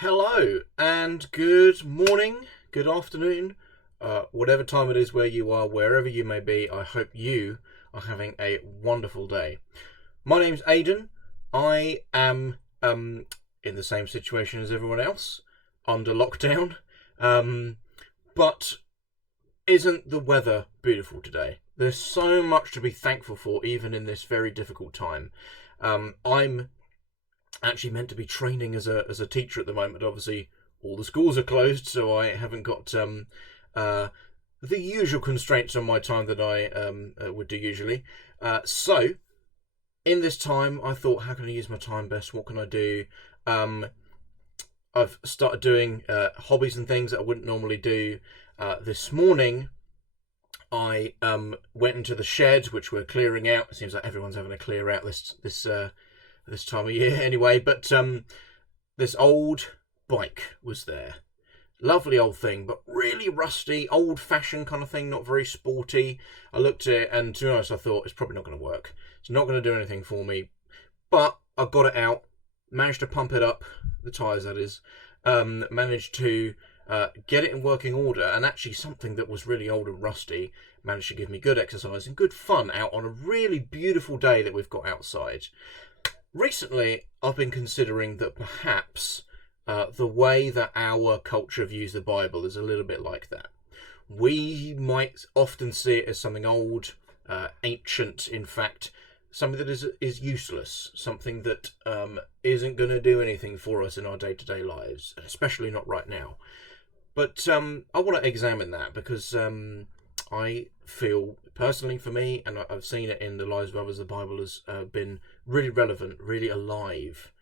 Hello and good morning, good afternoon, whatever time it is where you are, wherever you may be. I hope you are having a wonderful day. My name's Aidan. I am in the same situation as everyone else, under lockdown. But isn't the weather beautiful today? There's so much to be thankful for, even in this very difficult time. I'm actually meant to be training as a teacher at the moment. Obviously, all the schools are closed, so I haven't got uh, the usual constraints on my time that I would do usually. So, in this time, I thought, how can I use my time best? What can I do? I've started doing hobbies and things that I wouldn't normally do. This morning, I went into the shed, which we're clearing out. It seems like everyone's having a clear out this time of year anyway, but this old bike was there. Lovely old thing, but really rusty, old-fashioned kind of thing, not very sporty. I looked at it, and to be honest, I thought it's probably not going to work. It's not going to do anything for me. But I got it out, managed to pump it up, the tyres that is, managed to get it in working order, and actually something that was really old and rusty managed to give me good exercise and good fun out on a really beautiful day that we've got outside. Recently, I've been considering that perhaps the way that our culture views the Bible is a little bit like that. We might often see it as something old, ancient, in fact, something that is useless, something that isn't going to do anything for us in our day-to-day lives, especially not right now. But I want to examine that because I feel, personally for me, and I've seen it in the lives of others, the Bible has been really relevant, really alive,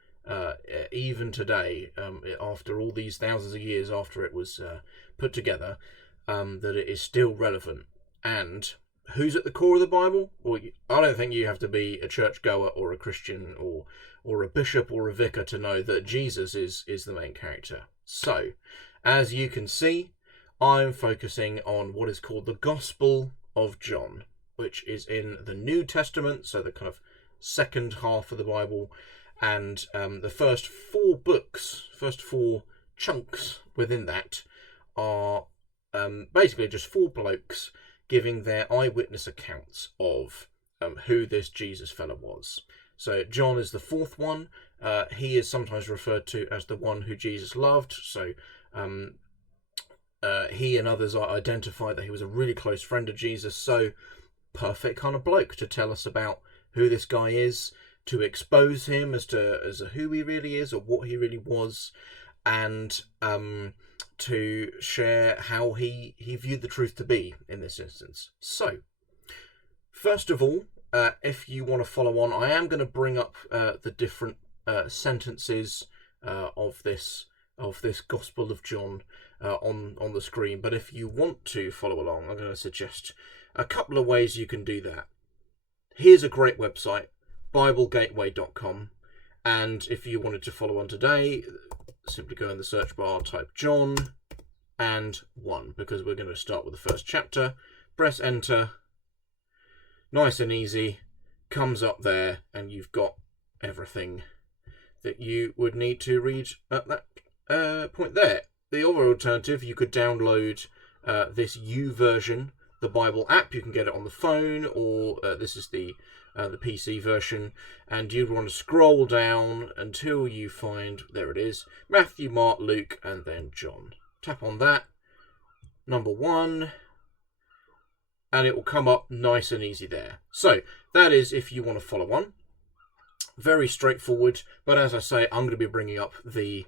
even today, after all these thousands of years after it was put together, that it is still relevant. And who's at the core of the Bible? Well, I don't think you have to be a churchgoer or a Christian or a bishop or a vicar to know that Jesus is the main character. So, as you can see, I'm focusing on what is called the Gospel of John, which is in the New Testament, so the kind of second half of the Bible, and the first four chunks within that are basically just four blokes giving their eyewitness accounts of who this Jesus fella was. So John is the fourth one. He is sometimes referred to as the one who Jesus loved. So he and others are identified that he was a really close friend of Jesus. So perfect kind of bloke to tell us about who this guy is, to expose him as to who he really is or what he really was, and to share how he viewed the truth to be in this instance. So, first of all, if you want to follow on, I am going to bring up the different sentences of this Gospel of John on the screen. But if you want to follow along, I'm going to suggest a couple of ways you can do that. Here's a great website, BibleGateway.com, and if you wanted to follow on today, simply go in the search bar, type John and 1, because we're going to start with the first chapter. Press enter, nice and easy, comes up there, and you've got everything that you would need to read at that point there. The other alternative, you could download this YouVersion, the Bible app. You can get it on the phone, or this is the PC version, and you'd want to scroll down until you find, there it is, Matthew, Mark, Luke, and then John. Tap on that, number 1, and it will come up nice and easy there. So that is if you want to follow on. Very straightforward, but as I say, I'm going to be bringing up the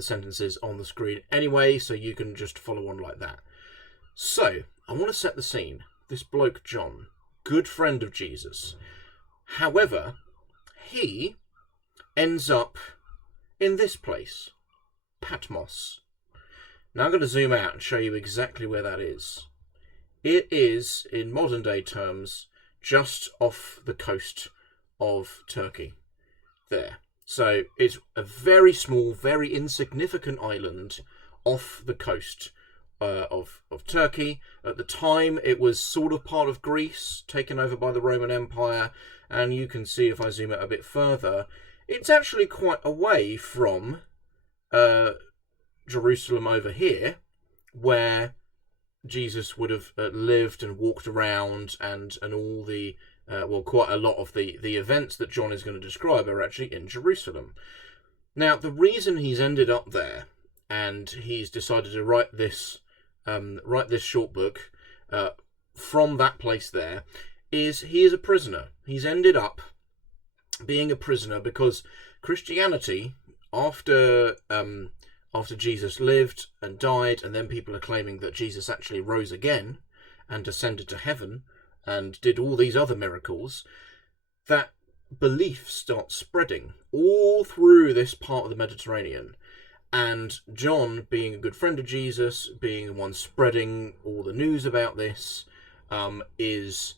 sentences on the screen anyway, so you can just follow on like that. So, I want to set the scene. This bloke, John, good friend of Jesus. However, he ends up in this place, Patmos. Now I'm going to zoom out and show you exactly where that is. It is, in modern day terms, just off the coast of Turkey. There. So it's a very small, very insignificant island off the coast of Turkey. At the time, it was sort of part of Greece, taken over by the Roman Empire. And you can see, if I zoom out a bit further, it's actually quite away from Jerusalem over here, where Jesus would have lived and walked around, and all the quite a lot of the events that John is going to describe are actually in Jerusalem. Now, the reason he's ended up there, and he's decided to write this short book from that place there, is he is a prisoner. He's ended up being a prisoner because Christianity, after Jesus lived and died, and then people are claiming that Jesus actually rose again and ascended to heaven and did all these other miracles, that belief starts spreading all through this part of the Mediterranean. And John, being a good friend of Jesus, being the one spreading all the news about this, is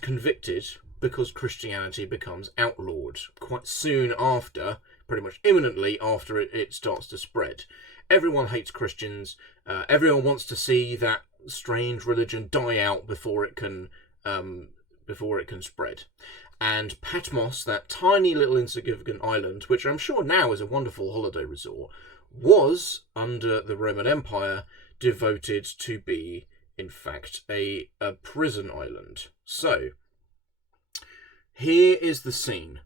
convicted because Christianity becomes outlawed quite soon after, pretty much imminently after it starts to spread. Everyone hates Christians. Everyone wants to see that strange religion die out before it can spread. And Patmos, that tiny little insignificant island, which I'm sure now is a wonderful holiday resort, was, under the Roman Empire, devoted to be, in fact, a prison island. So, here is the scene.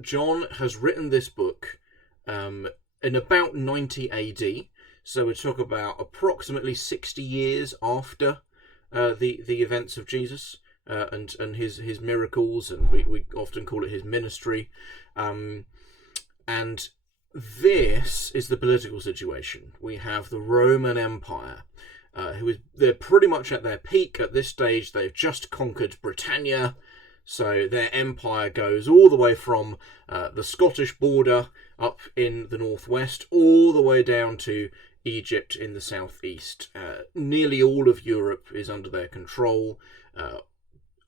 John has written this book in about 90 AD, so we talk about approximately 60 years after the events of Jesus. And his miracles, and we often call it his ministry, and this is the political situation. We have the Roman Empire, they're pretty much at their peak at this stage. They've just conquered Britannia, so their empire goes all the way from the Scottish border up in the northwest, all the way down to Egypt in the southeast. Nearly all of Europe is under their control.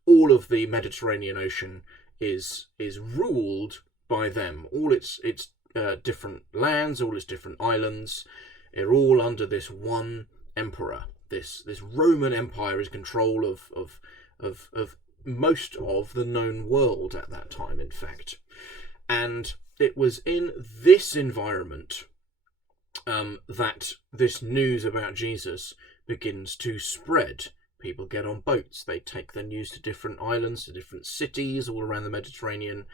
All of the Mediterranean Ocean is ruled by them. All its different lands, all its different islands, are all under this one emperor. This Roman Empire is control of most of the known world at that time, in fact. And it was in this environment that this news about Jesus begins to spread. People get on boats, they take the news to different islands, to different cities all around the Mediterranean,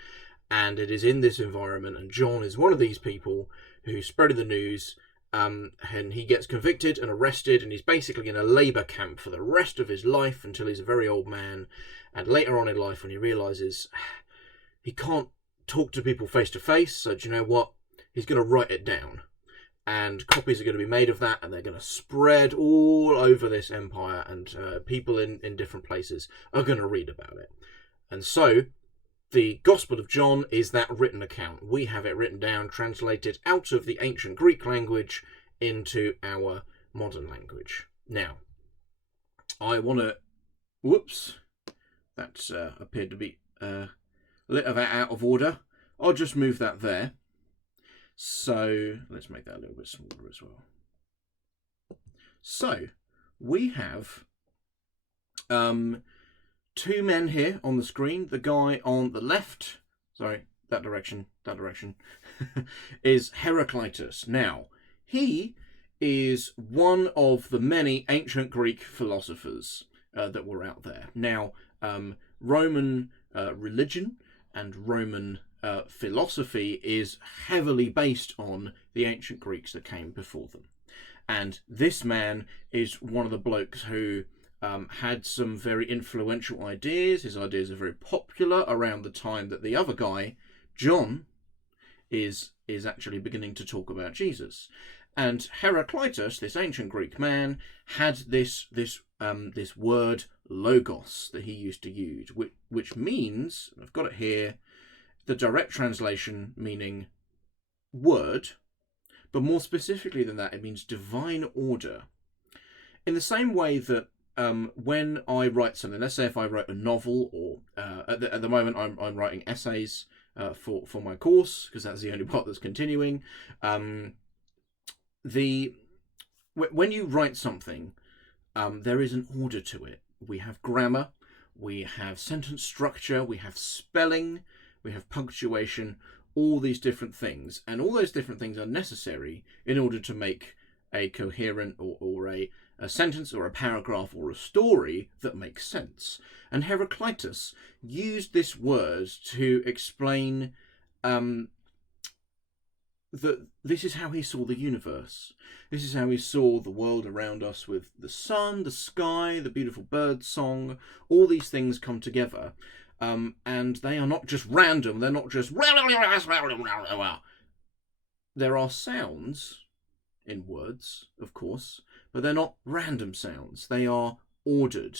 and it is in this environment, and John is one of these people who spread the news, and he gets convicted and arrested, and he's basically in a labour camp for the rest of his life until he's a very old man. And later on in life, when he realises he can't talk to people face to face, so do you know what? He's going to write it down. And copies are going to be made of that, and they're going to spread all over this empire, and people in different places are going to read about it. And so, the Gospel of John is that written account. We have it written down, translated out of the ancient Greek language into our modern language. Now, I want to... Whoops. That appeared to be a little bit out of order. I'll just move that there. So, let's make that a little bit smaller as well. So, we have two men here on the screen. The guy on the left, sorry, that direction, is Heraclitus. Now, he is one of the many ancient Greek philosophers that were out there. Now, Roman religion and Roman philosophy is heavily based on the ancient Greeks that came before them. And this man is one of the blokes who had some very influential ideas. His ideas are very popular around the time that the other guy, John, is actually beginning to talk about Jesus. And Heraclitus, this ancient Greek man, had this word logos that he used to use, which means, I've got it here, the direct translation meaning word, but more specifically than that, it means divine order. In the same way that when I write something, let's say if I wrote a novel, or at the moment I'm writing essays for my course, because that's the only part that's continuing. When you write something, there is an order to it. We have grammar, we have sentence structure, we have spelling, we have punctuation. all these different things, and all those different things are necessary in order to make a coherent or a sentence or a paragraph or a story that makes sense. And Heraclitus used this word to explain that this is how he saw the universe. This is how he saw the world around us, with the sun, the sky, the beautiful bird song. All these things come together, and they are not just random. They're not just... There are sounds in words, of course, but they're not random sounds. They are ordered.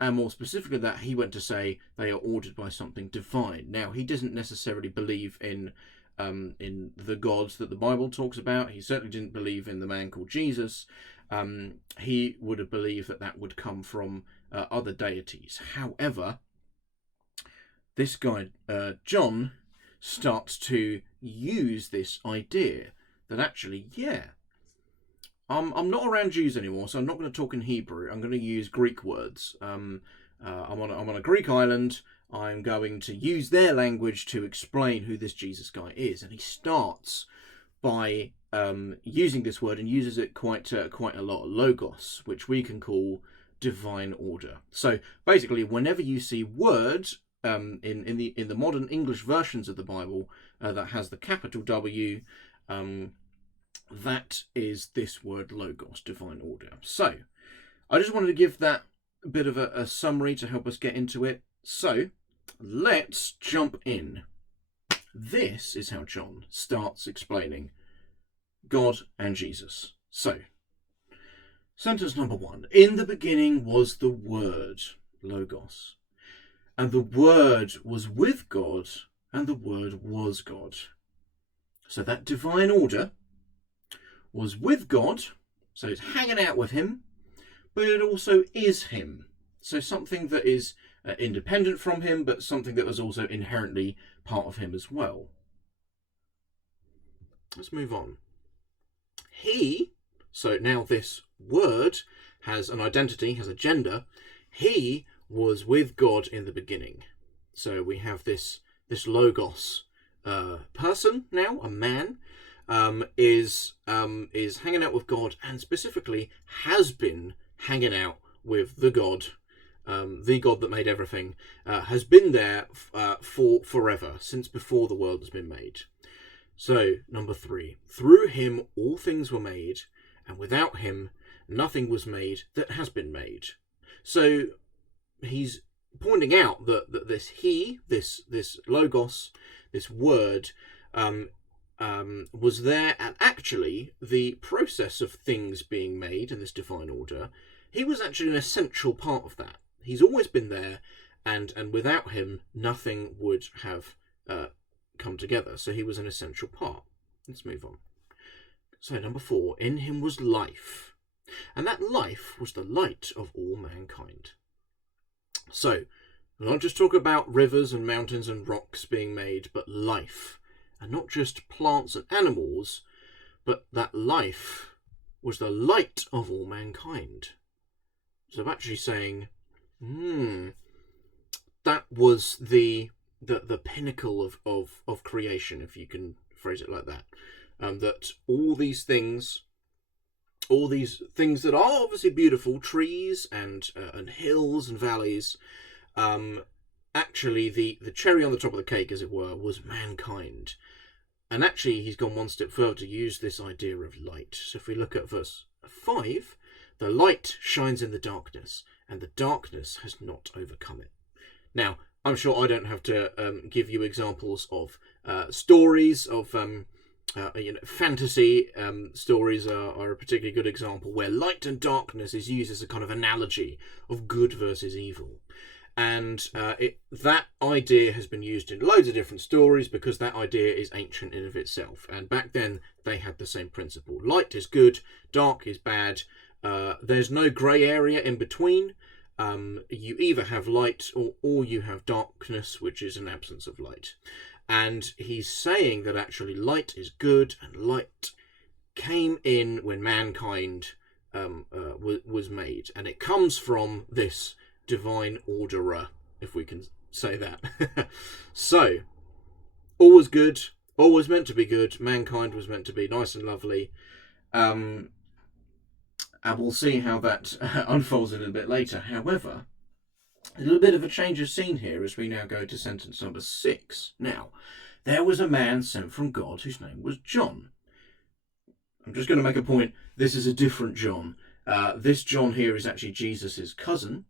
And more specifically that, he went to say they are ordered by something divine. Now, he doesn't necessarily believe in the gods that the Bible talks about. He certainly didn't believe in the man called Jesus. He would have believed that that would come from other deities. However, this guy, John, starts to use this idea that actually, I'm not around Jews anymore, so I'm not going to talk in Hebrew. I'm going to use Greek words. I'm on a Greek island. I'm going to use their language to explain who this Jesus guy is. And he starts by using this word, and uses it quite a lot, logos, which we can call divine order. So basically, whenever you see words in the modern English versions of the Bible that has the capital W, that is this word logos, divine order. So I just wanted to give that a bit of a summary to help us get into it. So let's jump in. This is how John starts explaining God and Jesus. So, sentence number 1. In the beginning was the Word, logos. And the Word was with God, and the Word was God. So that divine order was with God, so it's hanging out with him, but it also is him. So something that is independent from him, but something that was also inherently part of him as well. Let's move on. He, so now this word has an identity, has a gender. He was with God in the beginning. So we have this logos person now, a man, is hanging out with God, and specifically has been hanging out with the God that made everything, has been there for forever, since before the world has been made. So, number 3, through him all things were made, and without him nothing was made that has been made. So he's pointing out that this logos, this word, was there, and actually the process of things being made in this divine order, he was actually an essential part of that. He's always been there, and without him nothing would have come together. So he was an essential part. Let's move on. So number 4, in him was life, and that life was the light of all mankind. So we're not just talking about rivers and mountains and rocks being made, but life. And not just plants and animals, but that life was the light of all mankind. So I'm actually saying, that was the pinnacle of creation, if you can phrase it like that. That all these things that are obviously beautiful, trees and hills and valleys, actually the cherry on the top of the cake, as it were, was mankind. And actually he's gone one step further to use this idea of light. So if we look at verse 5, the light shines in the darkness, and the darkness has not overcome it. Now, I'm sure I don't have to give you examples of stories of fantasy. Stories are a particularly good example where light and darkness is used as a kind of analogy of good versus evil. And that idea has been used in loads of different stories, because that idea is ancient in of itself. And back then they had the same principle. Light is good, dark is bad. There's no grey area in between. You either have light or you have darkness, which is an absence of light. And he's saying that actually light is good, and light came in when mankind was made. And it comes from this divine orderer, if we can say that. So, all was good, all was meant to be good. Mankind was meant to be nice and lovely. And we'll see how that unfolds a little bit later. However, a little bit of a change of scene here as we now go to sentence number 6. Now, there was a man sent from God whose name was John. I'm just going to make a point. This is a different John. This John here is actually Jesus's cousin.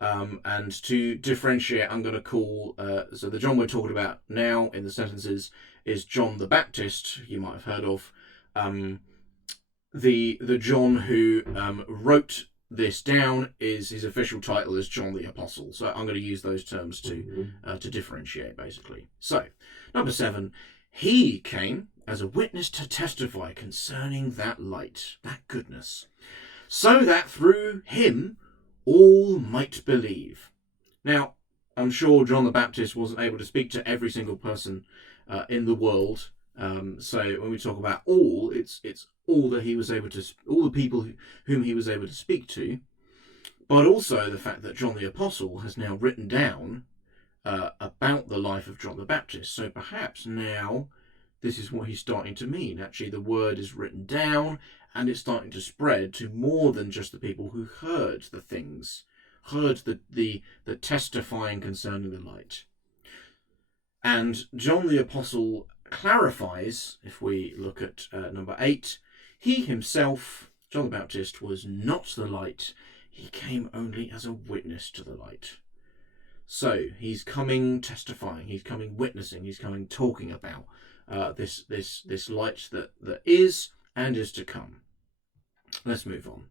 And to differentiate, I'm going to call... so the John we're talking about now in the sentences is John the Baptist, you might have heard of. The John who wrote this down, is his official title is John the Apostle. So I'm going to use those terms to differentiate, basically. So, number 7, he came as a witness to testify concerning that light, that goodness, so that through him all might believe. Now, I'm sure John the Baptist wasn't able to speak to every single person in the world. So when we talk about all, it's all that he was able to, all the people whom he was able to speak to, but also the fact that John the Apostle has now written down about the life of John the Baptist. So perhaps now this is what he's starting to mean. Actually, the word is written down and it's starting to spread to more than just the people who heard the things, heard the testifying concerning the light. And John the Apostle clarifies, if we look at number 8, he himself, John the Baptist, was not the light. He came only as a witness to the light. So he's coming testifying, he's coming witnessing, he's coming talking about this light that is and is to come. Let's move on.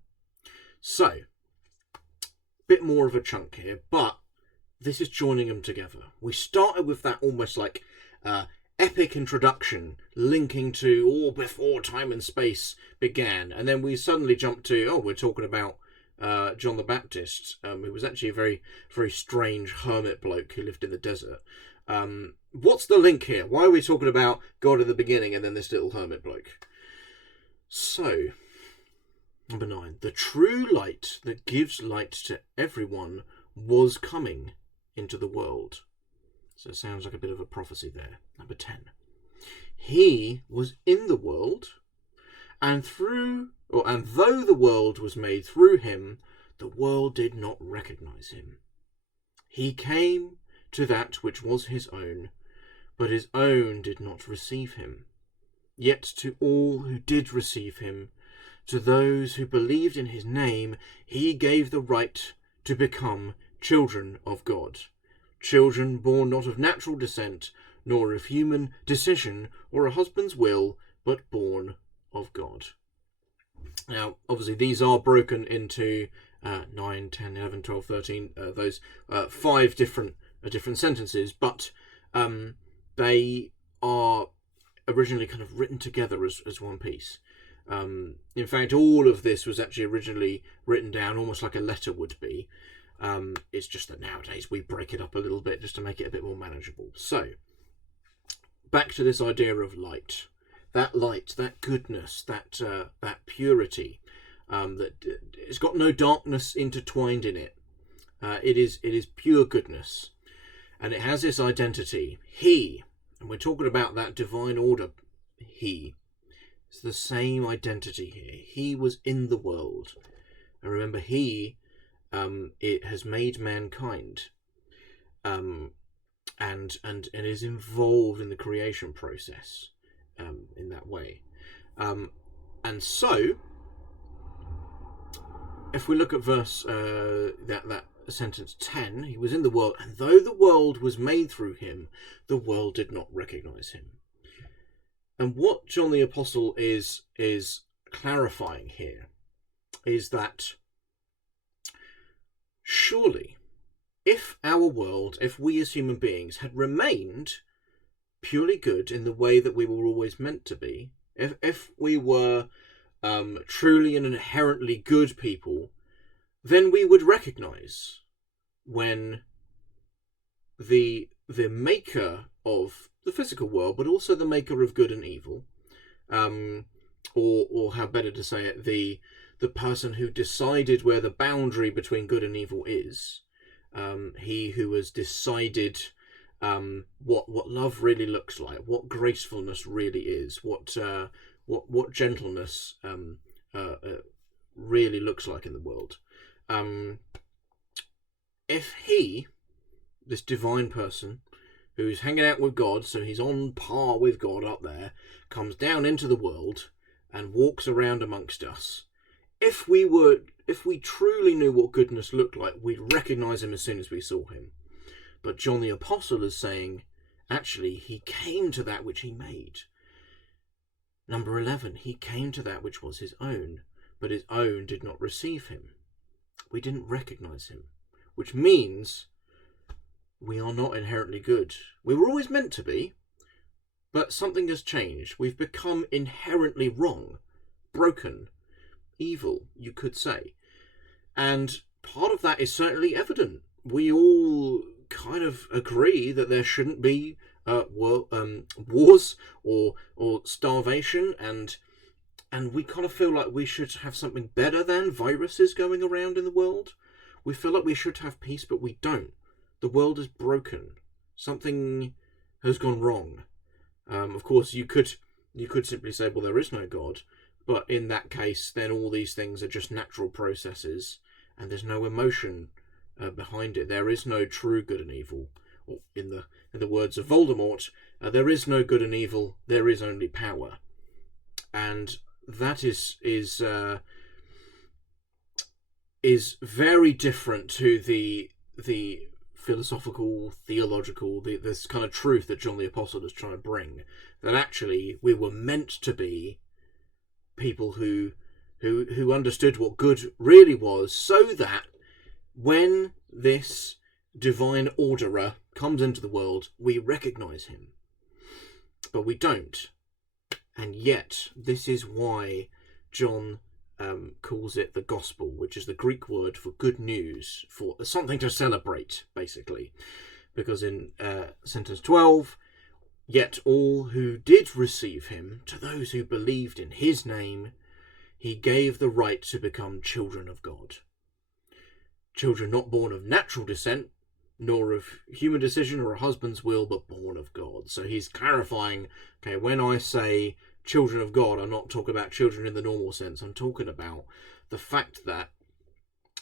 So, a bit more of a chunk here, but this is joining them together. We started with that almost like epic introduction linking to all before time and space began, and then we suddenly jumped to, we're talking about John the Baptist, who was actually a very, very strange hermit bloke who lived in the desert. What's the link here? Why are we talking about God at the beginning and then this little hermit bloke? So, number 9. The true light that gives light to everyone was coming into the world. So it sounds like a bit of a prophecy there. Number 10. He was in the world, and though the world was made through him, the world did not recognize him. He came to that which was his own, but his own did not receive him. Yet to all who did receive him, to those who believed in his name, he gave the right to become children of God. Children born not of natural descent, nor of human decision or a husband's will, but born of God. Now, obviously, these are broken into 9, 10, 11, 12, 13, those 5 different sentences, but they are originally kind of written together as one piece. In fact, all of this was actually originally written down almost like a letter would be. It's just that nowadays we break it up a little bit just to make it a bit more manageable. So, back to this idea of light. That light, that goodness, that purity, that it's got no darkness intertwined in it. It is pure goodness. And it has this identity. He, and we're talking about that divine order, he. It's the same identity here. He was in the world. And remember, he it has made mankind, and is involved in the creation process in that way. And so, if we look at verse that sentence 10, he was in the world, and though the world was made through him, the world did not recognize him. And what John the Apostle is clarifying here is that surely, if our world, if we as human beings had remained purely good in the way that we were always meant to be, if we were truly and inherently good people, then we would recognize when the maker of the physical world, but also the maker of good and evil, or how better to say it, the person who decided where the boundary between good and evil is, he who has decided what love really looks like, what gracefulness really is, what gentleness really looks like in the world. If he, this divine person, who's hanging out with God, so he's on par with God up there, comes down into the world and walks around amongst us. If we truly knew what goodness looked like, we'd recognise him as soon as we saw him. But John the Apostle is saying, actually, he came to that which he made. Number 11, he came to that which was his own, but his own did not receive him. We didn't recognise him, which means we are not inherently good. We were always meant to be, but something has changed. We've become inherently wrong, broken, evil, you could say. And part of that is certainly evident. We all kind of agree that there shouldn't be wars or starvation, and we kind of feel like we should have something better than viruses going around in the world. We feel like we should have peace, but we don't. The world is broken. Something has gone wrong. Of course, you could simply say, well, there is no God, but in that case, then all these things are just natural processes, and there's no emotion behind it. There is no true good and evil. Or in the words of Voldemort, there is no good and evil. There is only power, and that is very different to the philosophical, theological, this kind of truth that John the Apostle is trying to bring. That actually we were meant to be people who understood what good really was, so that when this divine orderer comes into the world, we recognise him. But we don't. And yet, this is why John calls it the gospel, which is the Greek word for good news, for something to celebrate, basically. Because in sentence 12, yet all who did receive him, to those who believed in his name, he gave the right to become children of God. Children not born of natural descent, nor of human decision or a husband's will, but born of God. So he's clarifying, okay, when I say children of God, I'm not talking about children in the normal sense. I'm talking about the fact that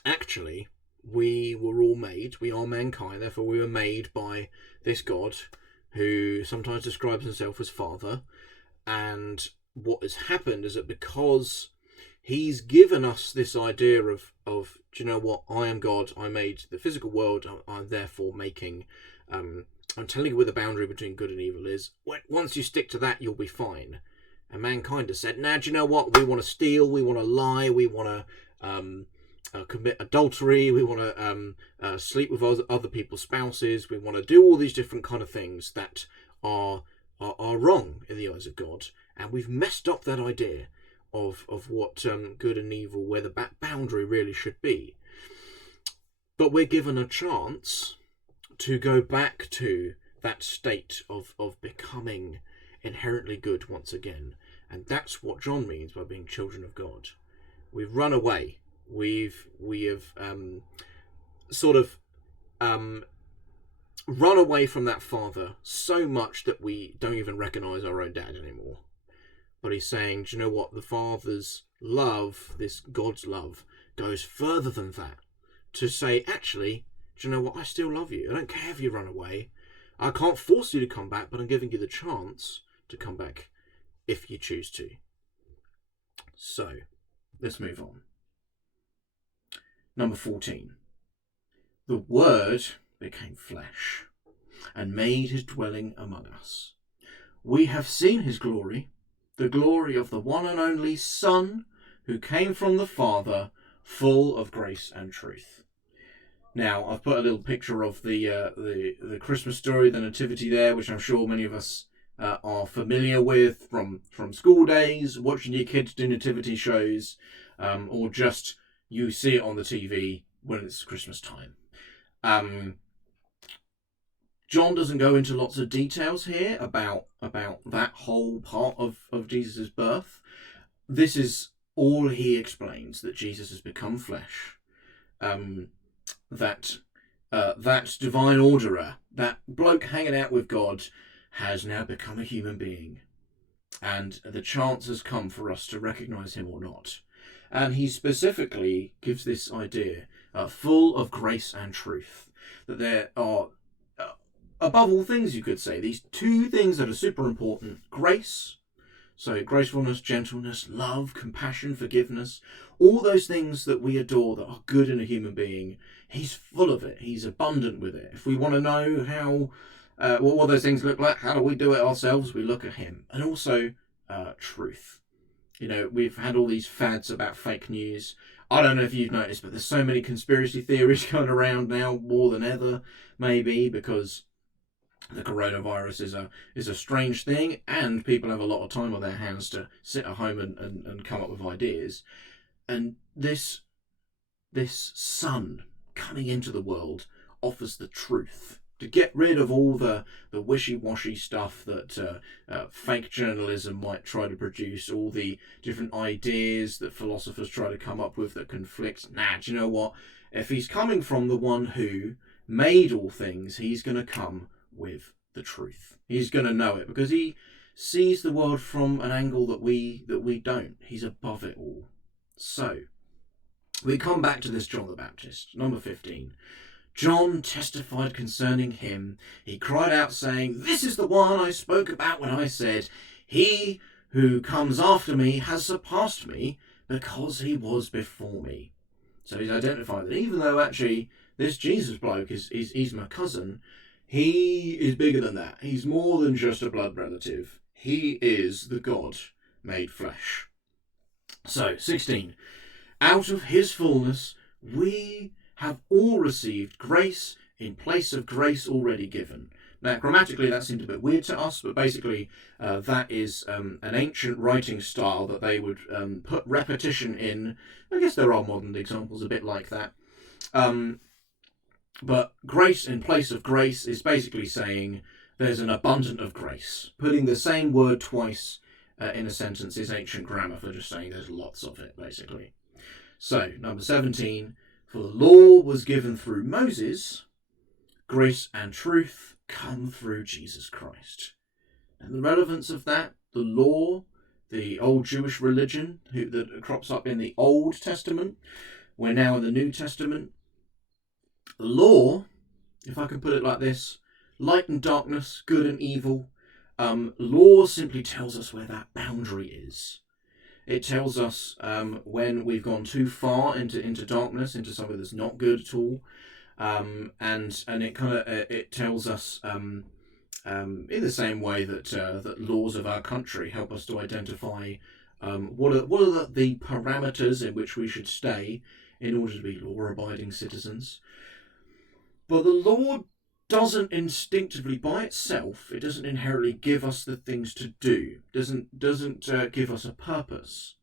actually we were all made, we are mankind, therefore we were made by this God who sometimes describes himself as Father. And what has happened is that because he's given us this idea of do you know what, I am God, I made the physical world, I'm therefore making, I'm telling you where the boundary between good and evil is. Once you stick to that, you'll be fine. And mankind has said, nah, do you know what, we want to steal, we want to lie, we want to commit adultery, we want to sleep with other people's spouses, we want to do all these different kind of things that are wrong in the eyes of God. And we've messed up that idea of what good and evil, where the boundary really should be. But we're given a chance to go back to that state of becoming inherently good once again. And that's what John means by being children of God. We've run away. We have run away from that Father so much that we don't even recognise our own dad anymore. But he's saying, do you know what? The Father's love, this God's love, goes further than that. To say, actually, do you know what? I still love you. I don't care if you run away. I can't force you to come back, but I'm giving you the chance to come back if you choose to. So, let's move on. Number 14. The Word became flesh and made his dwelling among us. We have seen his glory, the glory of the one and only Son, who came from the Father, full of grace and truth. Now, I've put a little picture of the Christmas story, the Nativity there, which I'm sure many of us are familiar with from school days, watching your kids do nativity shows, or just you see it on the TV when it's Christmas time. John doesn't go into lots of details here about that whole part of Jesus' birth. This is all he explains, that Jesus has become flesh, that that divine orderer, that bloke hanging out with God, has now become a human being. And the chance has come for us to recognise him or not. And he specifically gives this idea, full of grace and truth, that there are, above all things, you could say, these two things that are super important: grace, so gracefulness, gentleness, love, compassion, forgiveness, all those things that we adore that are good in a human being. He's full of it. He's abundant with it. If we want to know how, what those things look like, how do we do it ourselves, we look at him. And also truth. You know, we've had all these fads about fake news. I don't know if you've noticed, but there's so many conspiracy theories going around now, more than ever, maybe, because the coronavirus is a strange thing, and people have a lot of time on their hands to sit at home and come up with ideas. And this son coming into the world offers the truth, to get rid of all the wishy-washy stuff that fake journalism might try to produce, all the different ideas that philosophers try to come up with that conflict. Nah, do you know what? If he's coming from the one who made all things, he's going to come with the truth. He's going to know it, because he sees the world from an angle that we don't. He's above it all. So, we come back to this John the Baptist, number 15. John testified concerning him. He cried out, saying, "This is the one I spoke about when I said, he who comes after me has surpassed me, because he was before me." So he's identified that even though actually this Jesus bloke he's my cousin, he is bigger than that. He's more than just a blood relative. He is the God made flesh. So, 16. Out of his fullness we have all received grace in place of grace already given. Now, grammatically, that seemed a bit weird to us, but basically that is an ancient writing style that they would put repetition in. I guess there are modern examples a bit like that. But grace in place of grace is basically saying there's an abundance of grace. Putting the same word twice in a sentence is ancient grammar for just saying there's lots of it, basically. So, number 17, for the law was given through Moses, grace and truth come through Jesus Christ. And the relevance of that, the law, the old Jewish religion that crops up in the Old Testament, we're now in the New Testament. The law, if I can put it like this, light and darkness, good and evil, law simply tells us where that boundary is. It tells us when we've gone too far into darkness, into something that's not good at all, and it tells us in the same way that that laws of our country help us to identify what are the parameters in which we should stay in order to be law-abiding citizens. But the law doesn't instinctively by itself, it doesn't inherently give us the things to do, doesn't give us a purpose.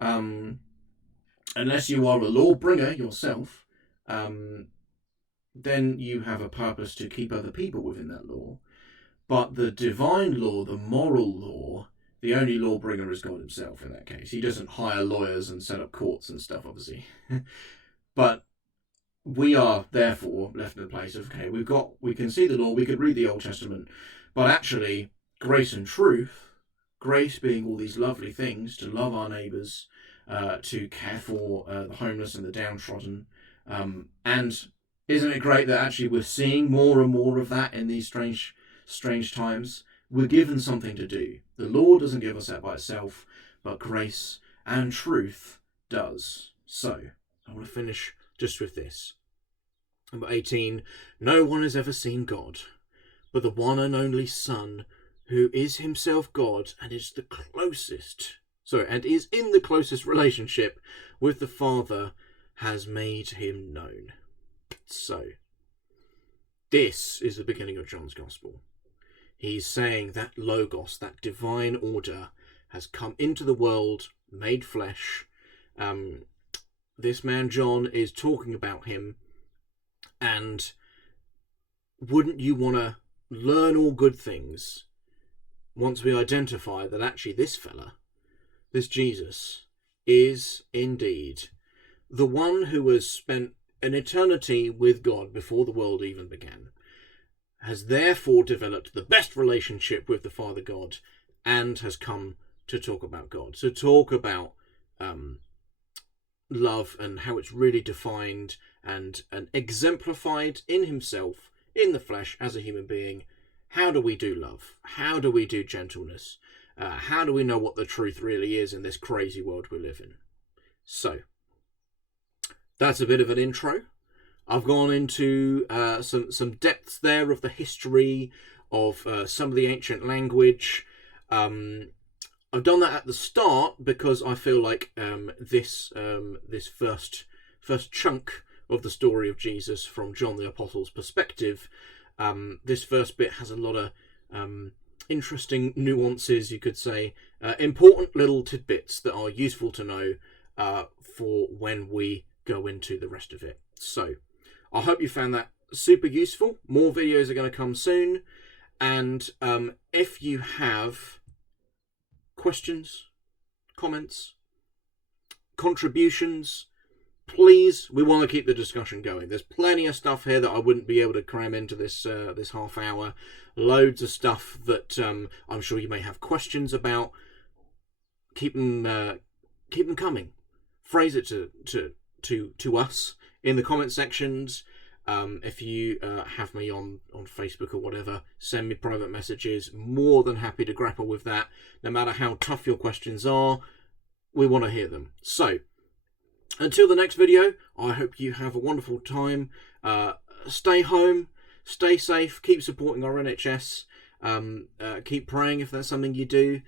Unless you are a law bringer yourself, then you have a purpose to keep other people within that law. But the divine law, the moral law, the only law bringer is God himself in that case. He doesn't hire lawyers and set up courts and stuff, obviously. But we are therefore left in the place of, okay, we can see the law, we could read the Old Testament, but actually grace and truth, grace being all these lovely things, to love our neighbours, to care for the homeless and the downtrodden, and isn't it great that actually we're seeing more and more of that in these strange times? We're given something to do. The law doesn't give us that by itself, but grace and truth does. So, I want to finish just with this. Number 18, no one has ever seen God, but the one and only Son, who is himself God and is in the closest relationship with the Father, has made him known. So, this is the beginning of John's Gospel. He's saying that Logos, that divine order, has come into the world, made flesh. This man John is talking about him, and wouldn't you want to learn all good things once we identify that actually this fella, this Jesus, is indeed the one who has spent an eternity with God before the world even began, has therefore developed the best relationship with the Father God, and has come to talk about God, to talk about love and how it's really defined and exemplified in himself, in the flesh, as a human being. How do we do love? How do we do gentleness? How do we know what the truth really is in this crazy world we live in? So, that's a bit of an intro. I've gone into some depths there of the history of some of the ancient language. I've done that at the start because I feel like this first chunk of the story of Jesus from John the Apostle's perspective, this first bit has a lot of interesting nuances, you could say, important little tidbits that are useful to know for when we go into the rest of it. So, I hope you found that super useful. More videos are going to come soon, and if you have questions, comments, contributions, please, we want to keep the discussion going. There's plenty of stuff here that I wouldn't be able to cram into this this half hour. Loads of stuff that I'm sure you may have questions about. Keep them coming. Phrase it to us in the comment sections. If you have me on Facebook or whatever, send me private messages. More than happy to grapple with that. No matter how tough your questions are, we want to hear them. So, until the next video, I hope you have a wonderful time. Stay home, stay safe, keep supporting our NHS. Keep praying if that's something you do.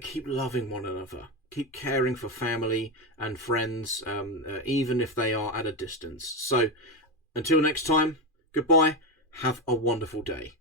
Keep loving one another. Keep caring for family and friends, even if they are at a distance. So, until next time, goodbye. Have a wonderful day.